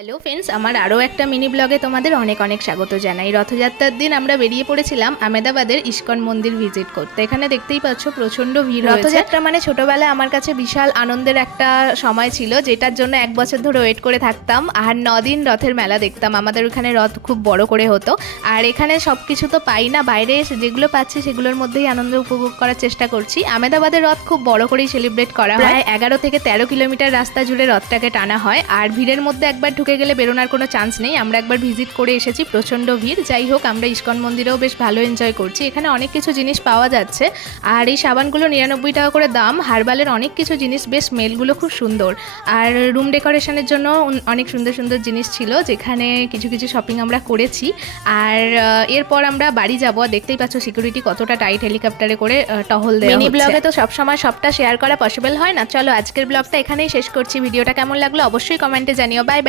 Hello friends, আমার আরও একটা মিনি ব্লগে তোমাদের অনেক অনেক স্বাগত জানাই। রথযাত্রার দিন আমরা বেরিয়ে পড়েছিলাম আহমেদাবাদের ইস্কন মন্দির ভিজিট করতে। এখানে দেখতেই পাচ্ছ প্রচণ্ড ভিড় হয়েছে। রথযাত্রা মানে ছোটোবেলায় আমার কাছে বিশাল আনন্দের একটা সময় ছিল, যেটার জন্য এক বছর ধরে ওয়েট করে থাকতাম। আর 9 দিন রথের মেলা দেখতাম। আমাদের ওখানে রথ খুব বড় করে হতো। আর এখানে সব কিছু তো পাই না, বাইরে এসে যেগুলো পাচ্ছি সেগুলোর মধ্যেই আনন্দ উপভোগ করার চেষ্টা করছি। আহমেদাবাদের রথ খুব বড় করেই সেলিব্রেট করা হয়। প্রায় 11 থেকে 13 কিলোমিটার রাস্তা জুড়ে রথটাকে টানা হয়। আর ভিড়ের মধ্যে একবার ঢুকে গেলে বেরোনোর কোনো চান্স নেই। আমরা একবার ভিজিট করে এসেছি, প্রচণ্ড ভিড়। যাই হোক, আমরা ইস্কন মন্দিরেও বেশ ভালো এনজয় করছি। এখানে অনেক কিছু জিনিস পাওয়া যাচ্ছে। আর এই সাবানগুলো 99 টাকা করে দাম। হার্বালের অনেক কিছু জিনিস, বেশ স্মেলগুলো খুব সুন্দর। আর রুম ডেকোরেশনের জন্য অনেক সুন্দর সুন্দর জিনিস ছিল, যেখানে কিছু কিছু শপিং আমরা করেছি। আর এরপর আমরা বাড়ি যাব। দেখতেই পাচ্ছ সিকিউরিটি কতটা টাইট, হেলিকপ্টারে করে টহল দেয়। মিনি ব্লগে তো সবসময় সবটা শেয়ার করা পসিবল হয় না। চলো আজকের ব্লগটা এখানেই শেষ করছি। ভিডিওটা কেমন লাগলো অবশ্যই কমেন্টে জানিও। Bye bye.